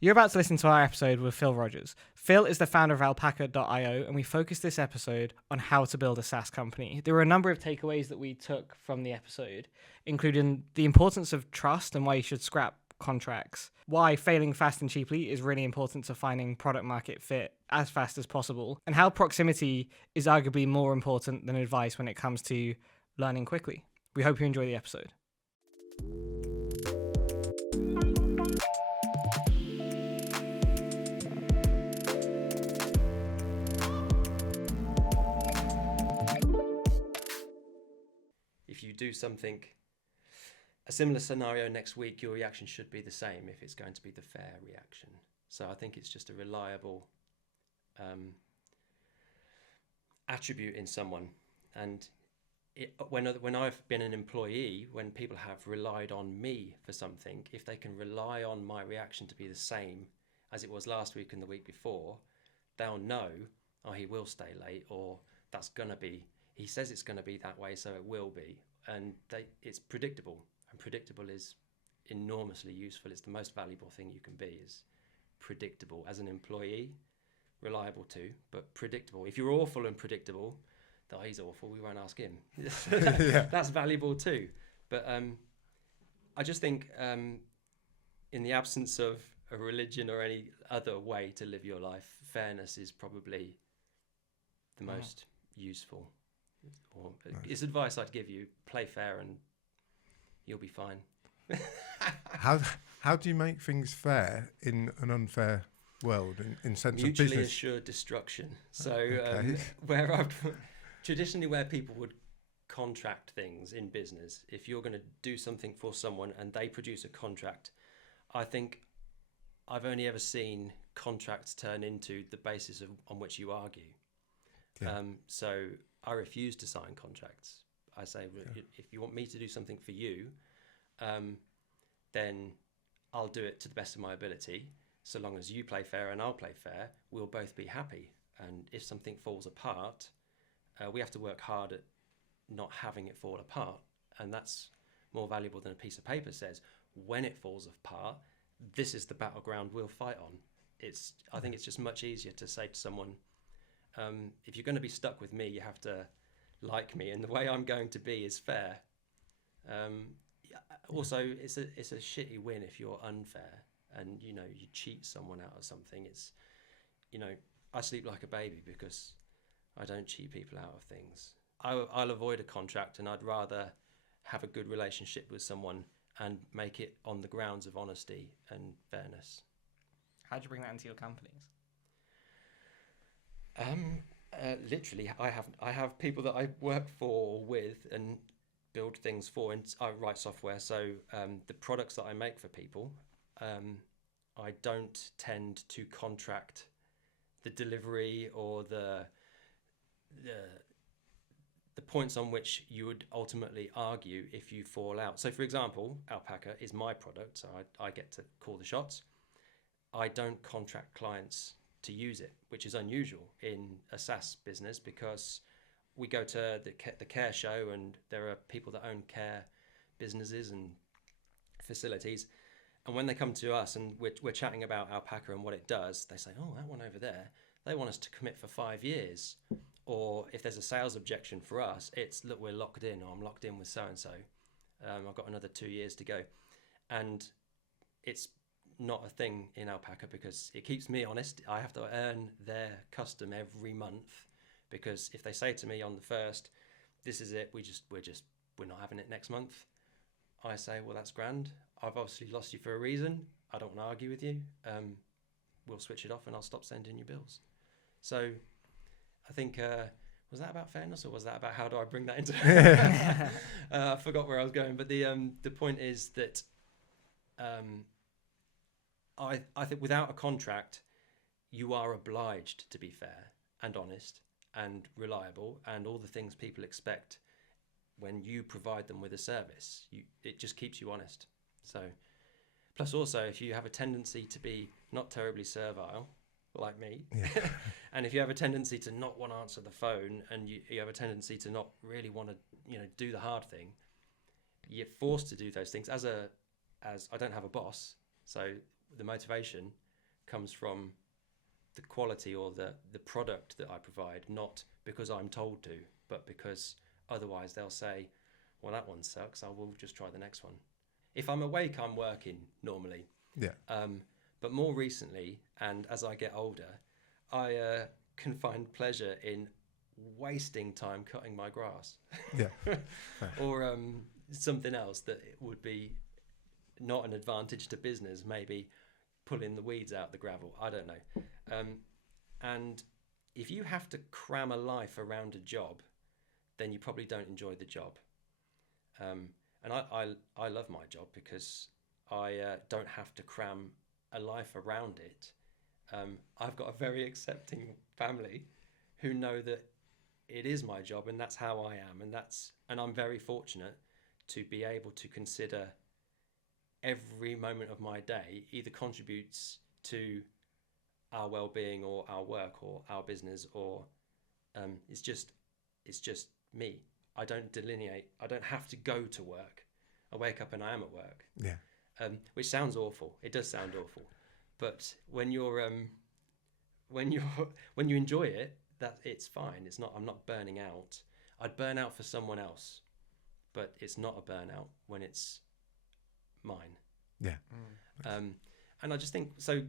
You're about to listen to our episode with Phill Rodgers. Phill is the founder of alpaca.io, and we focused this episode on how to build a SaaS company. There were a number of takeaways that we took from the episode, including the importance of trust and why you should scrap contracts, why failing fast and cheaply is really important to finding product market fit as fast as possible, and how proximity is arguably more important than advice when it comes to learning quickly. We hope you enjoy the episode. If you do something, a similar scenario next week, your reaction should be the same if it's going to be the fair reaction. So I think it's just a reliable attribute in someone. And when I've been an employee, when people have relied on me for something, if they can rely on my reaction to be the same as it was last week and the week before, they'll know, oh, he will stay late, or that's going to be, he says it's going to be that way, so it will be. And it's predictable, and predictable is enormously useful. It's the most valuable thing you can be, is predictable as an employee. Reliable too, but predictable. If you're awful and predictable, oh, he's awful, we won't ask him. That's valuable too. But I just think in the absence of a religion or any other way to live your life, fairness is probably the most useful. Or it's advice I'd give you: play fair and you'll be fine. How do you make things fair in an unfair world, in sense of business? Mutually assured destruction. So traditionally where people would contract things in business, if you're going to do something for someone and they produce a contract, I think I've only ever seen contracts turn into the basis on which you argue. Yeah. So I refuse to sign contracts. I say, if you want me to do something for you, then I'll do it to the best of my ability. So long as you play fair and I'll play fair, we'll both be happy. And if something falls apart, we have to work hard at not having it fall apart. And that's more valuable than a piece of paper says, when it falls apart, this is the battleground we'll fight on. I think it's just much easier to say to someone, if you're going to be stuck with me, you have to like me, and the way I'm going to be is fair. Also, it's a shitty win if you're unfair and you cheat someone out of something. It's I sleep like a baby because I don't cheat people out of things. I'll avoid a contract, and I'd rather have a good relationship with someone and make it on the grounds of honesty and fairness. How do you bring that into your companies? Literally, I have people that I work for or with and build things for, and I write software. So the products that I make for people, I don't tend to contract the delivery or the points on which you would ultimately argue if you fall out. So for example, Alpaca is my product, so I get to call the shots. I don't contract clients to use it, which is unusual in a SaaS business, because we go to the care show and there are people that own care businesses and facilities, and when they come to us and we're chatting about Alpaca and what it does, they say, oh, that one over there, they want us to commit for 5 years. Or if there's a sales objection for us, it's, look, we're locked in, or I'm locked in with so-and-so. I've got another 2 years to go. And it's not a thing in Alpaca because it keeps me honest. I have to earn their custom every month, because if they say to me on the first, this is it, we're not having it next month, I say, well, that's grand. I've obviously lost you for a reason. I don't want to argue with you. We'll switch it off and I'll stop sending you bills. So I think, was that about fairness, or was that about how do I bring that into I forgot where I was going, but the point is that I think without a contract, you are obliged to be fair and honest and reliable and all the things people expect when you provide them with a service. It just keeps you honest. So, plus also, if you have a tendency to be not terribly servile, like me, and if you have a tendency to not want to answer the phone, and you have a tendency to not really want to do the hard thing, you're forced to do those things. As I don't have a boss, so the motivation comes from the quality or the product that I provide, not because I'm told to, but because otherwise they'll say, well, that one sucks, I will just try the next one. If I'm awake, I'm working normally. Yeah. But more recently, and as I get older, I can find pleasure in wasting time cutting my grass. Yeah. Or something else that it would be not an advantage to business, maybe pulling the weeds out the gravel. I don't know. And if you have to cram a life around a job, then you probably don't enjoy the job. And I love my job because I don't have to cram a life around it. I've got a very accepting family who know that it is my job and that's how I am, and I'm very fortunate to be able to consider every moment of my day either contributes to our well-being or our work or our business, or it's just me. I don't delineate. I don't have to go to work. I wake up and I am at work. Yeah. Which sounds awful. It does sound awful, but when you enjoy it, that it's fine. It's not. I'm not burning out. I'd burn out for someone else, but it's not a burnout when it's mine. Yeah. And I just think so.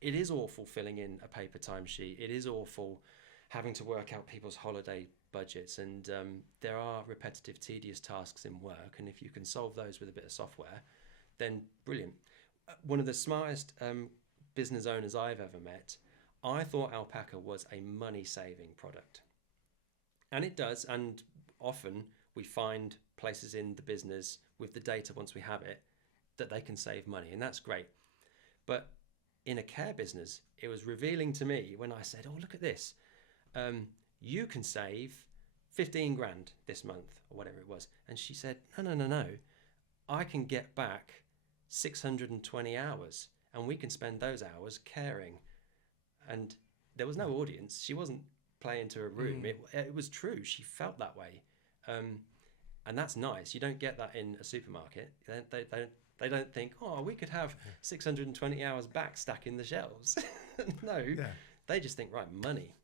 It is awful filling in a paper timesheet. It is awful having to work out people's holiday budgets, and there are repetitive, tedious tasks in work. And if you can solve those with a bit of software, then brilliant. One of the smartest business owners I've ever met, I thought Alpaca was a money-saving product. And it does, and often we find places in the business with the data, once we have it, that they can save money, and that's great. But in a care business, it was revealing to me when I said, oh, look at this. You can save 15 grand this month, or whatever it was. And she said, no. I can get back 620 hours, and we can spend those hours caring. And there was no audience. She wasn't playing to a room. It was true. She felt that way. And that's nice. You don't get that in a supermarket. They don't think, oh, we could have 620 hours back stacking the shelves. No, they just think, right, money.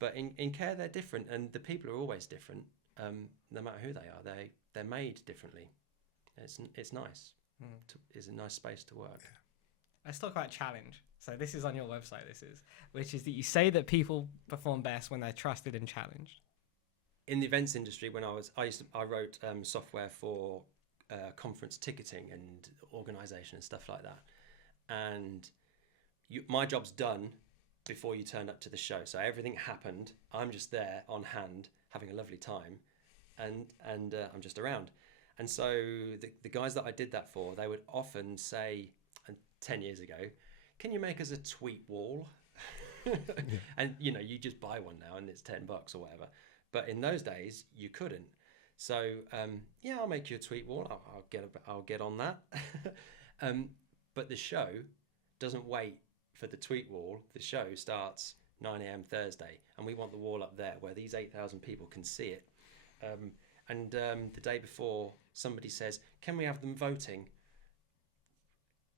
But in care, they're different, and the people are always different, no matter who they are. They're made differently. It's nice. It's a nice space to work. Yeah. Let's talk about challenge. So this is on your website, which is that you say that people perform best when they're trusted and challenged. In the events industry, when I wrote software for conference ticketing and organisation and stuff like that. And my job's done before you turn up to the show. So everything happened. I'm just there on hand, having a lovely time, and I'm just around. And so the guys that I did that for, they would often say, 10 years ago, can you make us a tweet wall? And you just buy one now and it's $10 or whatever. But in those days you couldn't. So I'll make you a tweet wall. I'll get on that. But the show doesn't wait for the tweet wall. The show starts 9 a.m. Thursday, and we want the wall up there where these 8,000 people can see it. And the day before, somebody says, can we have them voting?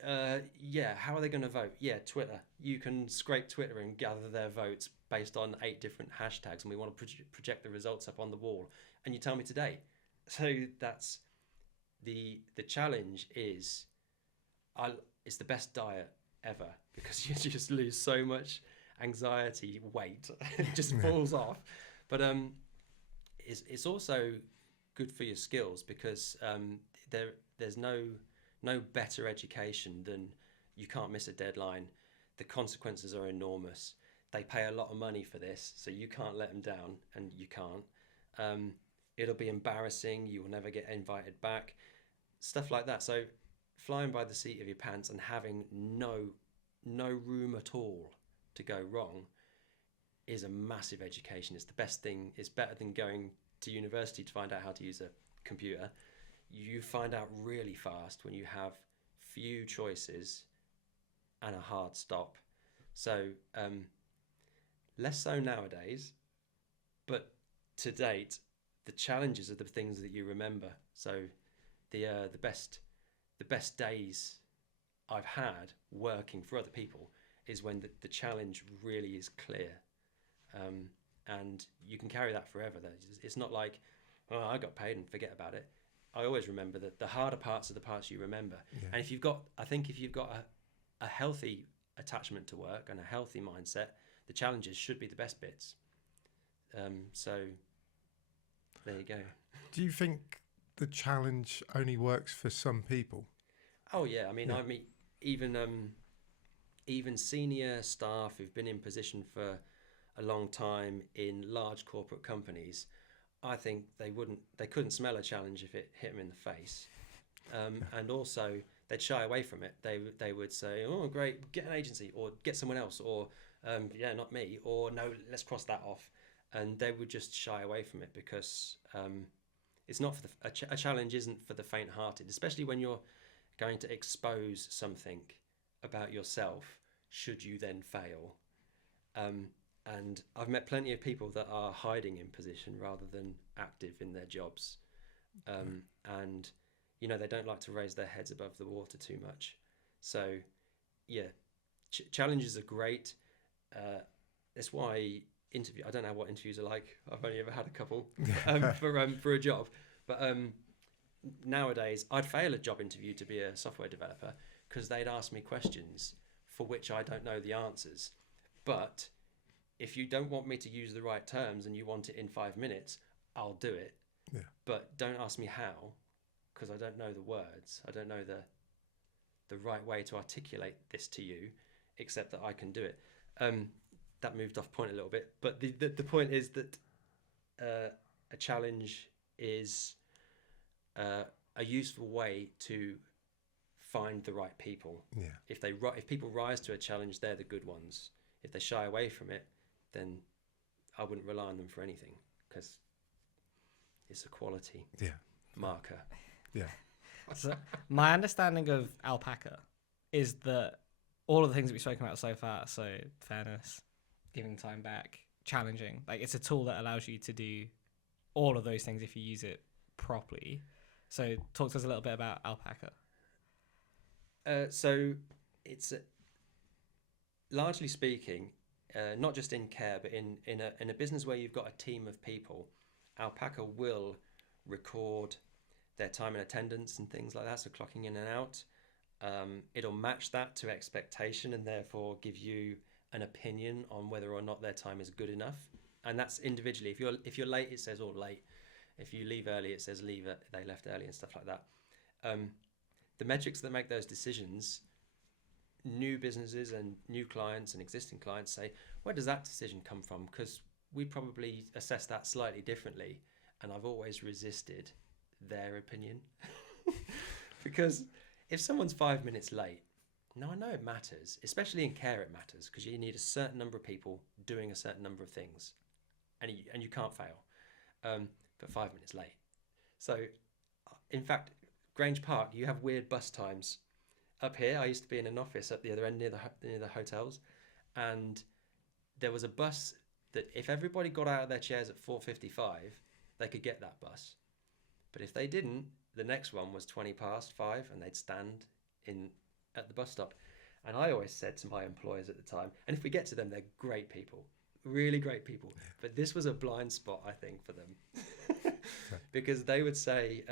How are they going to vote? Yeah, Twitter. You can scrape Twitter and gather their votes based on 8 different hashtags, and we want to project the results up on the wall. And you tell me today. So that's the challenge is, it's the best diet ever, because you just lose so much anxiety weight. It just falls off. But it's also good for your skills, because there's no better education than you can't miss a deadline. The consequences are enormous. They pay a lot of money for this, so you can't let them down, and you can't. It'll be embarrassing. You will never get invited back. Stuff like that. So flying by the seat of your pants and having no room at all to go wrong is a massive education. It's the best thing. It's better than going to university to find out how to use a computer. You find out really fast when you have few choices and a hard stop. So less so nowadays, but to date, the challenges are the things that you remember. So the best days I've had working for other people is when the challenge really is clear. And you can carry that forever. It's not like, oh, I got paid and forget about it. I always remember that the harder parts are the parts you remember. Yeah. And if you've got a healthy attachment to work and a healthy mindset, the challenges should be the best bits. So there you go. Do you think the challenge only works for some people? Oh yeah, I mean, even senior staff who've been in position for a long time in large corporate companies, I think they couldn't smell a challenge if it hit them in the face, and also they'd shy away from it. They would say, "Oh, great, get an agency or get someone else," or "Yeah, not me," or "No, let's cross that off," and they would just shy away from it because it's not for a challenge isn't for the faint-hearted, especially when you're going to expose something about yourself. Should you then fail? And I've met plenty of people that are hiding in position rather than active in their jobs. And, they don't like to raise their heads above the water too much. So, yeah, challenges are great. That's why I don't know what interviews are like. I've only ever had a couple for a job. But nowadays, I'd fail a job interview to be a software developer because they'd ask me questions for which I don't know the answers. But if you don't want me to use the right terms and you want it in 5 minutes, I'll do it. Yeah. But don't ask me how, because I don't know the words. I don't know the right way to articulate this to you, except that I can do it. That moved off point a little bit, but the point is that a challenge is a useful way to find the right people. Yeah. If people rise to a challenge, they're the good ones. If they shy away from it, then I wouldn't rely on them for anything because it's a quality marker. Yeah. So my understanding of Alpaca is that all of the things that we've spoken about so far, so fairness, giving time back, challenging, like it's a tool that allows you to do all of those things if you use it properly. So talk to us a little bit about Alpaca. So it's largely speaking, not just in care, but in a business where you've got a team of people, Alpaca will record their time and attendance and things like that, so clocking in and out. It'll match that to expectation and therefore give you an opinion on whether or not their time is good enough. And that's individually. If you're late, it says all late. If you leave early, it says they left early and stuff like that. The metrics that make those decisions, new businesses and new clients and existing clients say, where does that decision come from? Because we probably assess that slightly differently. And I've always resisted their opinion. Because if someone's 5 minutes late, now I know it matters, especially in care it matters, because you need a certain number of people doing a certain number of things. And you can't fail. But 5 minutes late. So, in fact, Grange Park, you have weird bus times. Up here, I used to be in an office at the other end near the hotels, and there was a bus that if everybody got out of their chairs at 4:55, they could get that bus. But if they didn't, the next one was 5:20, and they'd stand at the bus stop. And I always said to my employers at the time, and if we get to them, they're great people, really great people. But this was a blind spot, I think, for them. Because they would say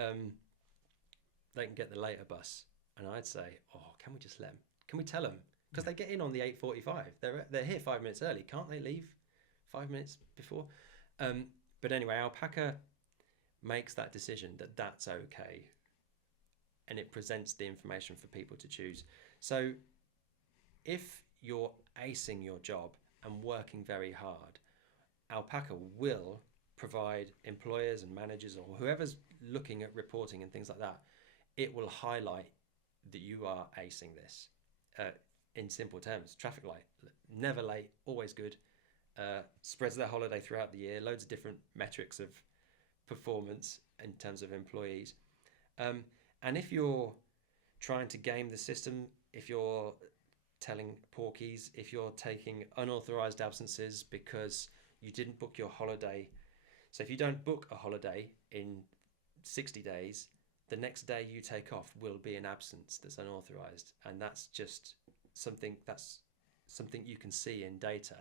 they can get the later bus. And I'd say, oh, can we just let them? Can we tell them? Because they get in on the 8:45. They're here 5 minutes early. Can't they leave 5 minutes before? But anyway, Alpaca makes that decision that that's okay. And it presents the information for people to choose. So if you're acing your job and working very hard, Alpaca will provide employers and managers or whoever's looking at reporting and things like that, it will highlight that you are acing this. In simple terms, traffic light, never late, always good, spreads their holiday throughout the year, loads of different metrics of performance in terms of employees. And if you're trying to game the system, if you're telling porkies, if you're taking unauthorized absences because you didn't book your holiday, so if you don't book a holiday in 60 days, the next day you take off will be an absence that's unauthorized, and that's just something you can see in data.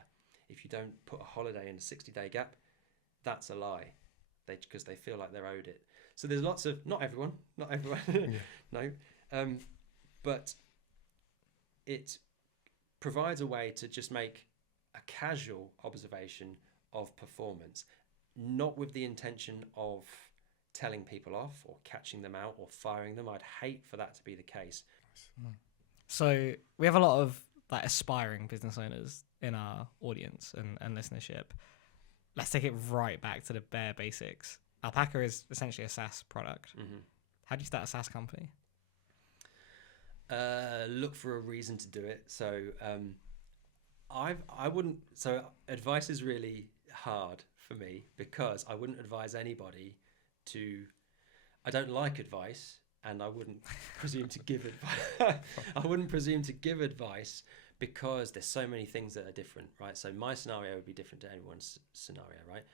If you don't put a holiday in a 60-day gap, that's a lie, because they feel like they're owed it. So there's lots of, not everyone, no, but it provides a way to just make a casual observation of performance, not with the intention of telling people off or catching them out or firing them. I'd hate for that to be the case. So we have a lot of like aspiring business owners in our audience and listenership. Let's take it right back to the bare basics. Alpaca is essentially a SaaS product. Mm-hmm. How do you start a SaaS company? Look for a reason to do it. So I wouldn't. So advice is really hard for me, because I wouldn't advise anybody to. I don't like advice, and I wouldn't presume to give advice. I wouldn't presume to give advice, because there's so many things that are different, right? So my scenario would be different to anyone's scenario, right?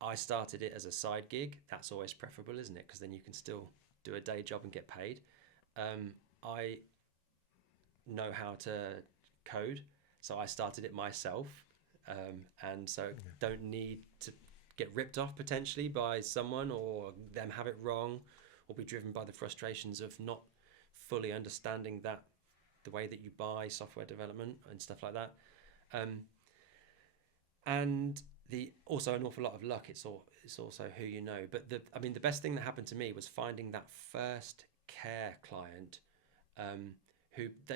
I started it as a side gig. That's always preferable, isn't it? Because then you can still do a day job and get paid. I know how to code, so I started it myself, and so don't need to get ripped off potentially by someone, or them have it wrong, or be driven by the frustrations of not fully understanding that the way that you buy software development and stuff like that. And also an awful lot of luck. It's also who you know. But the best thing that happened to me was finding that first care client,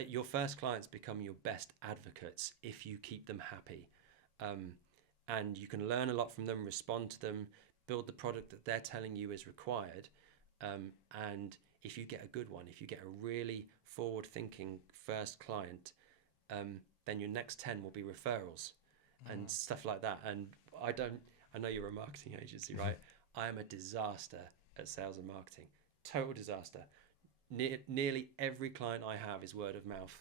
your first clients become your best advocates if you keep them happy. And you can learn a lot from them, respond to them, build the product that they're telling you is required. And if you get a good one, if you get a really forward-thinking first client, then your next 10 will be referrals and stuff like that. And I know you're a marketing agency, right? I am a disaster at sales and marketing, total disaster. Nearly every client I have is word of mouth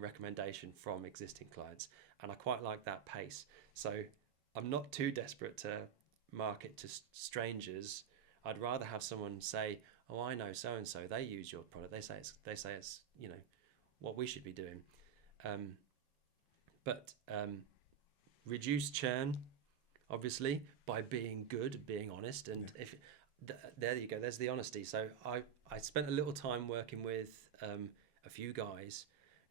recommendation from existing clients, and I quite like that pace. So I'm not too desperate to market to strangers. I'd rather have someone say, "Oh, I know so and so. They use your product. They say it's what we should be doing." But reduce churn, obviously, by being good, being honest, and if there you go, there's the honesty. So I spent a little time working with a few guys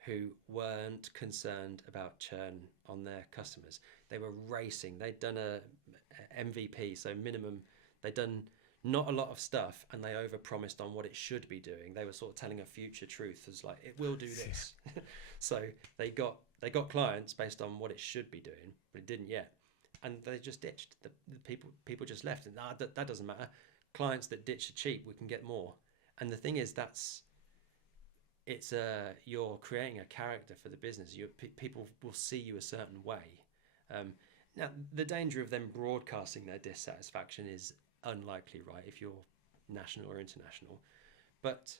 who weren't concerned about churn on their customers. They were racing. They'd done a MVP, so minimum. They'd done not a lot of stuff, and they overpromised on what it should be doing. They were sort of telling a future truth, as like, it will do this. So they got clients based on what it should be doing, but it didn't yet, and they just ditched. The people just left, and that doesn't matter. Clients that ditch are cheap. We can get more. And the thing is, you're creating a character for the business. People will see you a certain way. Now, the danger of them broadcasting their dissatisfaction is unlikely, right? If you're national or international, but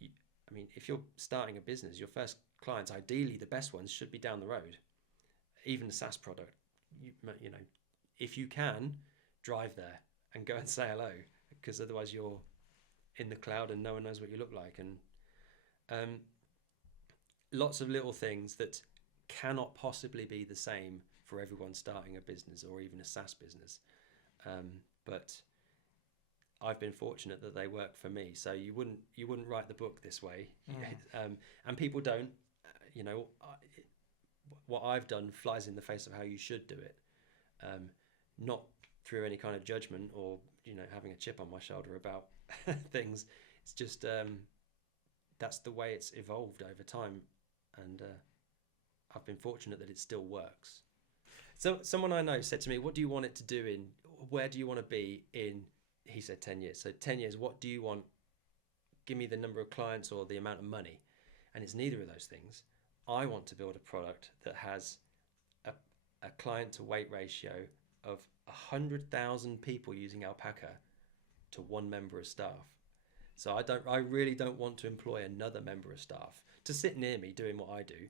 I mean, if you're starting a business, your first clients, ideally the best ones, should be down the road. Even a SaaS product, you know, if you can, drive there and go and say hello, because otherwise you're in the cloud and no one knows what you look like. And lots of little things that cannot possibly be the same for everyone starting a business or even a SaaS business. But I've been fortunate that they work for me. So you wouldn't write the book this way. And people don't, what I've done flies in the face of how you should do it. Not through any kind of judgment or, having a chip on my shoulder about things. It's just, that's the way it's evolved over time. And I've been fortunate that it still works. So someone I know said to me, what do you want it to do where do you want to be in, he said 10 years. So 10 years, what do you want? Give me the number of clients or the amount of money. And it's neither of those things. I want to build a product that has a client to weight ratio of 100,000 people using Alpaca to one member of staff. So I really don't want to employ another member of staff to sit near me doing what I do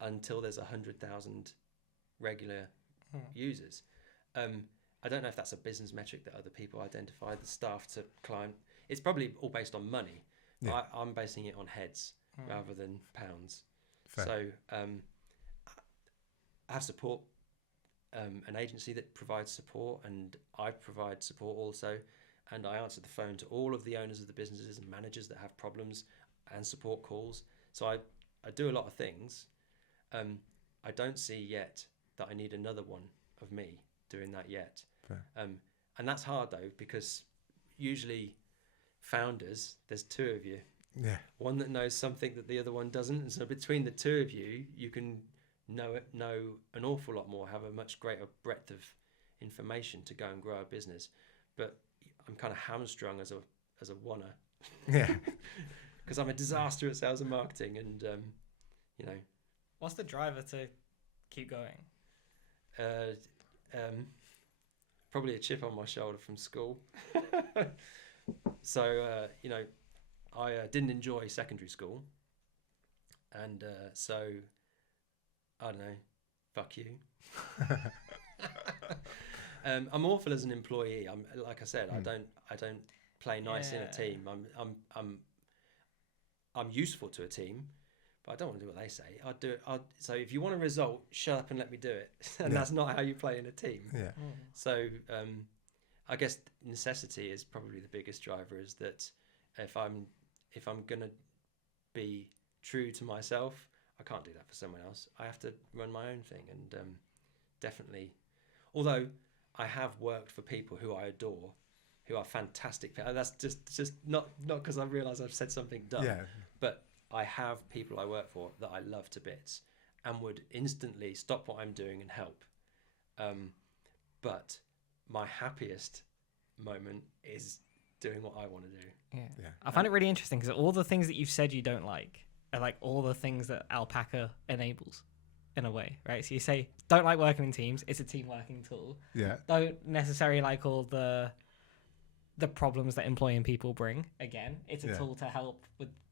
until there's 100,000 regular users. And I don't know if that's a business metric that other people identify, the staff to client. It's probably all based on money. Yeah. I'm basing it on heads rather than pounds. Fair. So I have support, an agency that provides support, and I provide support also. And I answer the phone to all of the owners of the businesses and managers that have problems and support calls. So I do a lot of things. I don't see yet that I need another one of me doing that yet. And that's hard though, because usually founders, there's two of you. Yeah. One that knows something that the other one doesn't. And so between the two of you, you can know an awful lot more, have a much greater breadth of information to go and grow a business. But I'm kind of hamstrung as a oneer. Yeah. Because I'm a disaster at sales and marketing, and What's the driver to keep going? Probably a chip on my shoulder from school. So I didn't enjoy secondary school, and so I don't know, fuck you. I'm awful as an employee. I'm, like I said, I don't play nice in a team. I'm useful to a team, but I don't want to do what they say. I'll do it. So if you want a result, shut up and let me do it. And that's not how you play in a team. Yeah. So I guess necessity is probably the biggest driver. Is that if I'm gonna be true to myself, I can't do that for someone else. I have to run my own thing, and definitely. Although I have worked for people who I adore, who are fantastic. That's just not because I realise I've said something dumb. Yeah. But I have people I work for that I love to bits and would instantly stop what I'm doing and help. But my happiest moment is doing what I want to do. Yeah. I find it really interesting because all the things that you've said you don't like are like all the things that Alpaca enables in a way, right? So you say, don't like working in teams. It's a team working tool. Yeah. Don't necessarily like all the problems that employing people bring. Again, it's a tool to help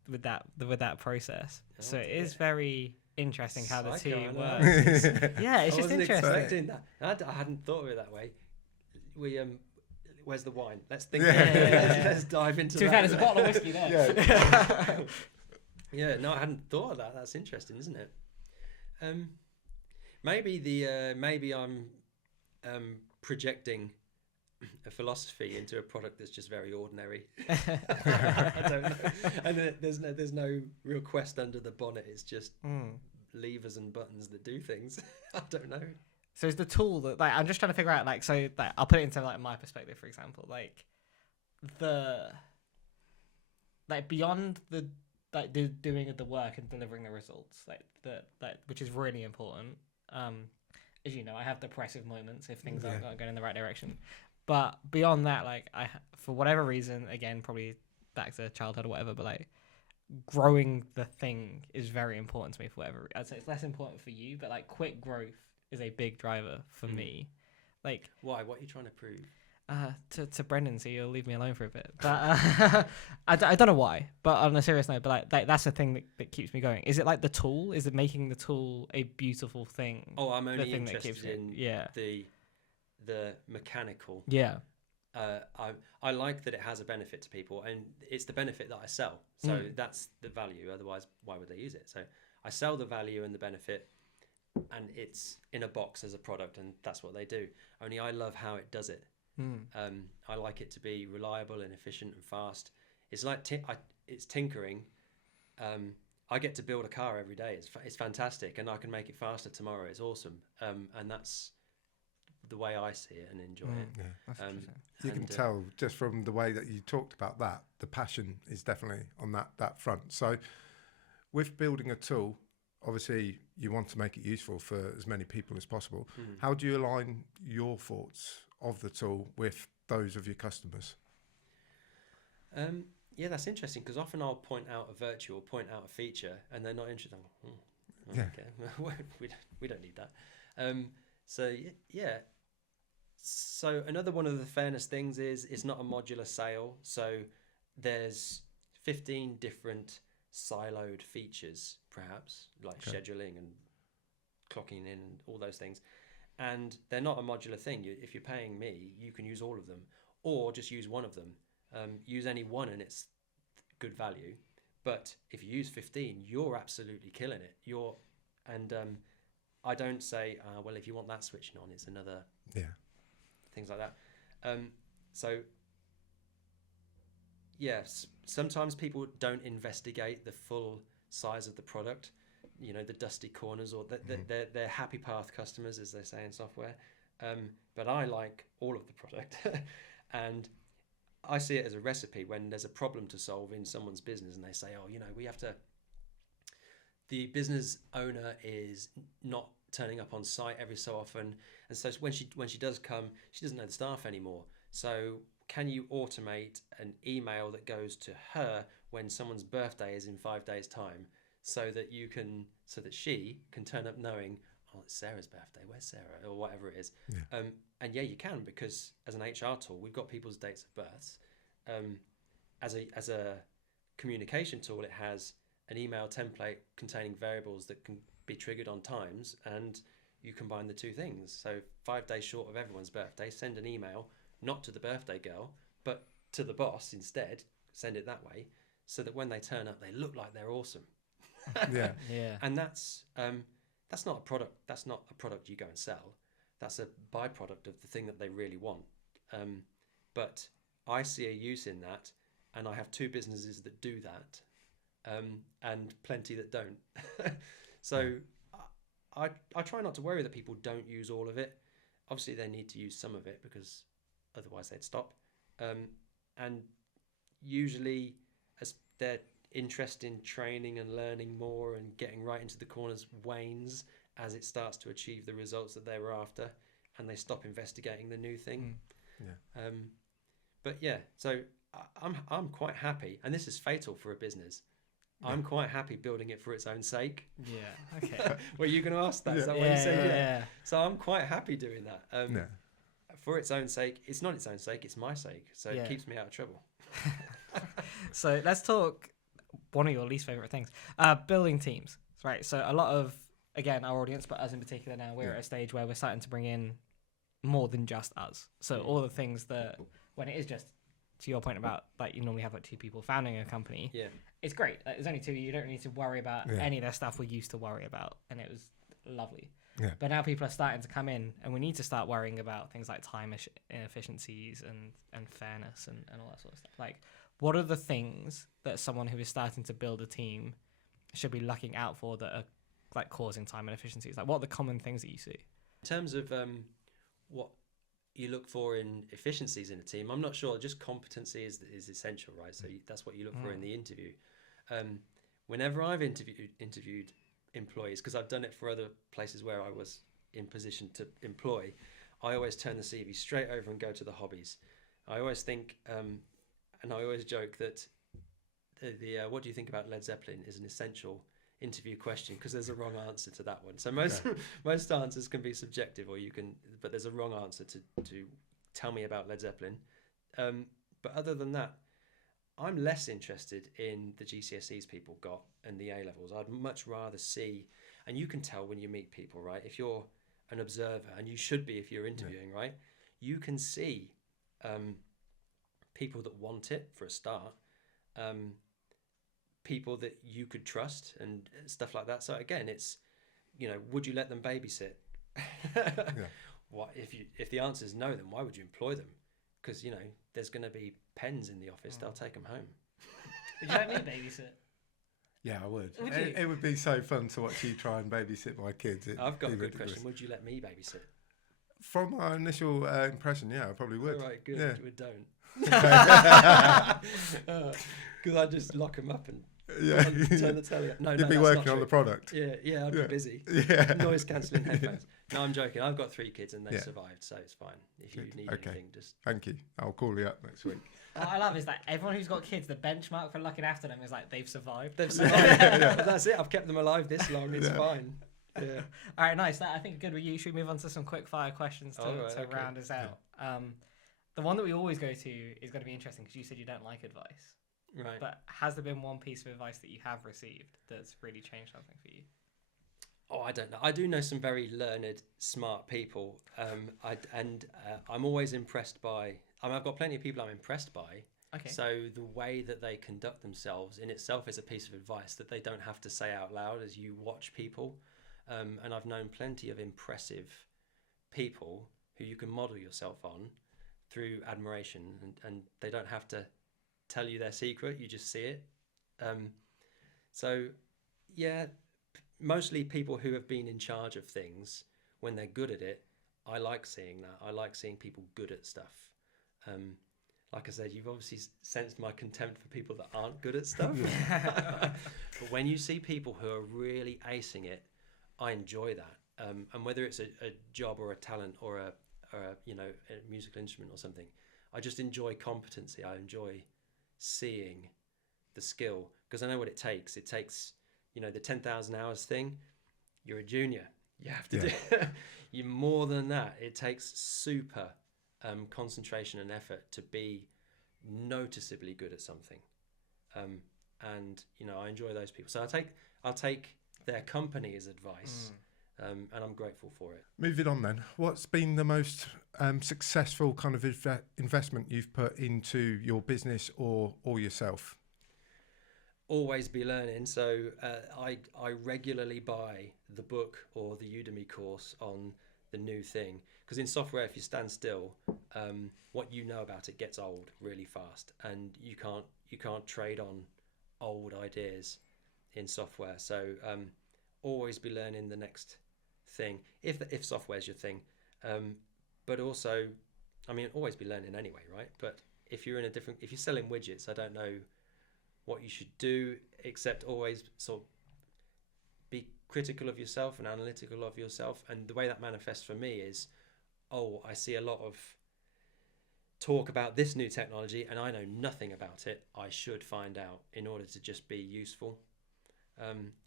with that process. So it is very interesting how the team works. Yeah, it's just interesting. Expecting that. I hadn't thought of it that way. We where's the wine? Let's think. Let's dive into that. To be fair, there's a bottle of whiskey there. Yeah. Yeah, no, I hadn't thought of that. That's interesting, isn't it? Maybe I'm projecting a philosophy into a product that's just very ordinary. I don't know. And there's no real quest under the bonnet. It's just levers and buttons that do things. I don't know. So is the tool that I'm just trying to figure out I'll put it into my perspective, for example, beyond the doing of the work and delivering the results, which is really important. As you know, I have depressive moments if things aren't going in the right direction. But beyond that, for whatever reason, again, probably back to childhood or whatever, but growing the thing is very important to me for whatever. I'd say it's less important for you, but quick growth is a big driver for me. Why? What are you trying to prove? To Brendan, so you'll leave me alone for a bit. But I don't know why. But on a serious note, that's the thing that keeps me going. Is it the tool? Is it making the tool a beautiful thing? Oh, I'm only thing interested in the mechanical. Yeah. I like that it has a benefit to people, and it's the benefit that I sell. So that's the value. Otherwise, why would they use it? So I sell the value and the benefit, and it's in a box as a product, and that's what they do. Only I love how it does it. I like it to be reliable and efficient and fast. It's it's tinkering. I get to build a car every day. It's fantastic, and I can make it faster tomorrow. It's awesome, and that's the way I see it and enjoy it. Yeah, that's interesting. You can tell just from the way that you talked about that, the passion is definitely on that front. So with building a tool, obviously you want to make it useful for as many people as possible. How do you align your thoughts of the tool with those of your customers? Yeah, that's interesting, because often I'll point out a virtue or point out a feature and they're not interested. Okay, we don't need that. So another one of the fairness things is it's not a modular sale. So there's 15 different siloed features, perhaps, scheduling and clocking in and all those things. and they're not a modular thing. If you're paying me, you can use all of them, or just use one of them. Use any one and it's good value. But if you use 15, you're absolutely killing it. I don't say, well, if you want that switching on, it's another things like that. So yes, sometimes people don't investigate the full size of the product, the dusty corners, or they're happy path customers, as they say in software. But I like all of the product, and I see it as a recipe when there's a problem to solve in someone's business, and they say, we have to. The business owner is not turning up on site every so often, and so when she does come, she doesn't know the staff anymore. So can you automate an email that goes to her when someone's birthday is in 5 days' time, so that she can turn up knowing, it's Sarah's birthday, where's Sarah, or whatever it is. And you can, because as an HR tool, we've got people's dates of births. As a communication tool, it has an email template containing variables that can be triggered on times, and you combine the two things. So 5 days short of everyone's birthday, send an email, not to the birthday girl, but to the boss instead. Send it that way, so that when they turn up, they look like they're awesome. Yeah. And that's not a product. That's not a product you go and sell. That's a byproduct of the thing that they really want. But I see a use in that, and I have 2 businesses that do that, and plenty that don't. So I try not to worry that people don't use all of it. Obviously, they need to use some of it, because otherwise they'd stop. And usually, as their interest in training and learning more and getting right into the corners wanes as it starts to achieve the results that they were after, and they stop investigating the new thing. But so I'm quite happy, and this is fatal for a business. I'm quite happy building it for its own sake. Yeah. Okay. Were you going to ask that? Is that what you said? Yeah. So I'm quite happy doing that. For its own sake. It's not its own sake, it's my sake. So it keeps me out of trouble. So let's talk one of your least favorite things, building teams. Right. So a lot of, again, our audience, but us in particular now, we're at a stage where we're starting to bring in more than just us. So all the things that, when it is just, to your point about, like, you normally have like 2 people founding a company, it's great. There's only 2. You don't need to worry about any of the stuff we used to worry about, and it was lovely. But now people are starting to come in, and we need to start worrying about things like time inefficiencies and fairness and all that sort of stuff. Like, what are the things that someone who is starting to build a team should be looking out for that are like causing time inefficiencies? Like, what are the common things that you see? In terms of what you look for in efficiencies in a team, I'm not sure. Just competency is essential, right? So that's what you look for in the interview. Whenever I've interviewed employees, because I've done it for other places where I was in position to employ, I always turn the CV straight over and go to the hobbies. I always think, and I always joke that the what do you think about Led Zeppelin is an essential interview question, because there's a wrong answer to that one. So most answers can be subjective, but there's a wrong answer to tell me about Led Zeppelin. But other than that, I'm less interested in the GCSEs people got and the A-levels. I'd much rather see, and you can tell when you meet people, right? If you're an observer, and you should be if you're interviewing, right? You can see people that want it for a start, people that you could trust and stuff like that. So again, it's, would you let them babysit? What if the answer is no, then why would you employ them? Because there's going to be pens in the office. They'll take them home. Would you let me babysit? Yeah, I would. It would be so fun to watch you try and babysit my kids. I've got a good question. Would you let me babysit? From my initial impression, I probably would. All right, good. Yeah. We don't. Because I'd just lock them up and turn the telly up. No, You'd be working on the product. Yeah, I'd be busy. Noise cancelling headphones. No, I'm joking. I've got 3 kids and they survived, so it's fine. If you need anything, just... Thank you. I'll call you up next week. What I love is that everyone who's got kids, the benchmark for looking after them is like they've survived. That's it. I've kept them alive this long. It's fine. Yeah. All right, nice. I think good with you. Should we move on to some quick fire questions to round us out? The one that we always go to is going to be interesting because you said you don't like advice. Right. But has there been one piece of advice that you have received that's really changed something for you? Oh, I don't know. I do know some very learned, smart people. I'm always impressed by. I mean, I've got plenty of people I'm impressed by. Okay. So the way that they conduct themselves in itself is a piece of advice that they don't have to say out loud as you watch people. And I've known plenty of impressive people who you can model yourself on through admiration, and they don't have to tell you their secret. You just see it. So, yeah. Mostly people who have been in charge of things, when they're good at it, I like seeing that. I like seeing people good at stuff. Like I said, you've obviously sensed my contempt for people that aren't good at stuff. But when you see people who are really acing it, I enjoy that. And whether it's a job or a talent or a musical instrument or something, I just enjoy competency. I enjoy seeing the skill because I know what it takes. It takes, the 10,000 hours thing. You're a junior. You have to do. You're more than that. It takes super concentration and effort to be noticeably good at something. And I enjoy those people. So I'll take their company as advice. And I'm grateful for it. Moving on then, what's been the most successful kind of investment you've put into your business or yourself? Always be learning. So I regularly buy the book or the Udemy course on the new thing, because in software, if you stand still, what you know about it gets old really fast, and you can't trade on old ideas in software. So always be learning the next thing if software's your thing, but also, always be learning anyway, right? But if you're selling widgets, I don't know what you should do, except always sort of be critical of yourself and analytical of yourself. And the way that manifests for me is, I see a lot of talk about this new technology and I know nothing about it. I should find out in order to just be useful.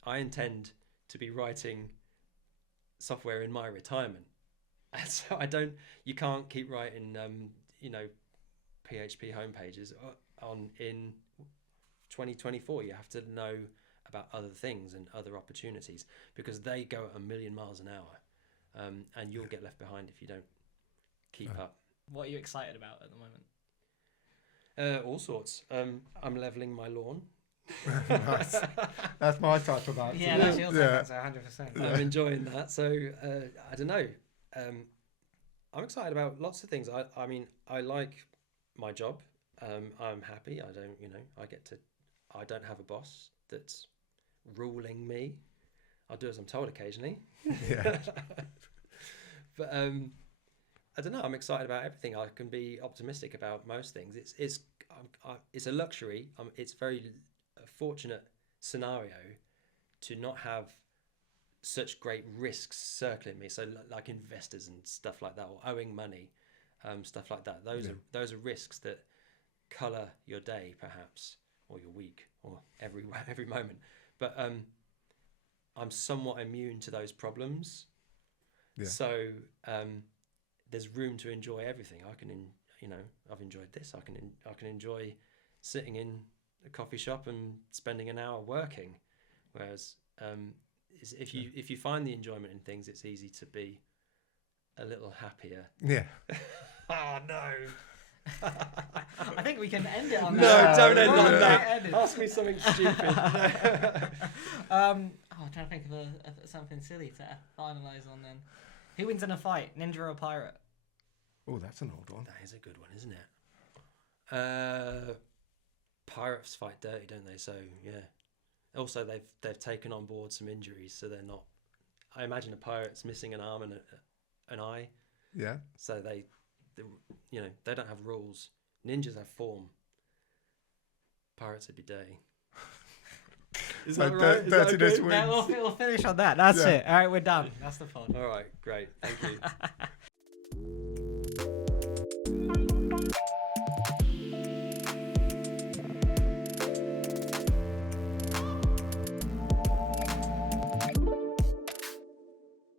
I intend to be writing software in my retirement, and so you can't keep writing PHP homepages in 2024. You have to know about other things and other opportunities, because they go at 1,000,000 miles an hour, and you'll get left behind if you don't keep up. What are you excited about at the moment? All sorts. I'm leveling my lawn. Nice. That's my type of answer. Yeah, that's your type of answer, 100%. I'm enjoying that. So I don't know. I'm excited about lots of things. I like my job. I'm happy. I don't have a boss that's ruling me. I'll do as I'm told occasionally. Yeah. But I don't know. I'm excited about everything. I can be optimistic about most things. It's a luxury. It's very fortunate scenario to not have such great risks circling me. So like investors and stuff like that, or owing money, stuff like that. Those are risks that colour your day, perhaps, or your week, or every moment. But I'm somewhat immune to those problems. Yeah. So there's room to enjoy everything. I've enjoyed this. I can enjoy sitting in a coffee shop and spending an hour working. Whereas if you find the enjoyment in things, it's easy to be a little happier. Yeah. Oh no. I think we can end it on no, that. No, don't end on that. Ask me something stupid. I'm trying to think of something silly to finalise on then. Who wins in a fight, ninja or pirate? Oh, that's an old one. That is a good one, isn't it? Pirates fight dirty, don't they? So yeah. Also, they've taken on board some injuries, so they're not. I imagine a pirate's missing an arm and an eye. Yeah. So they don't have rules. Ninjas have form. Pirates would be dirty. Is that right? Is that okay? No, we'll finish on that. That's it. All right, we're done. That's the fun. All right, great. Thank you.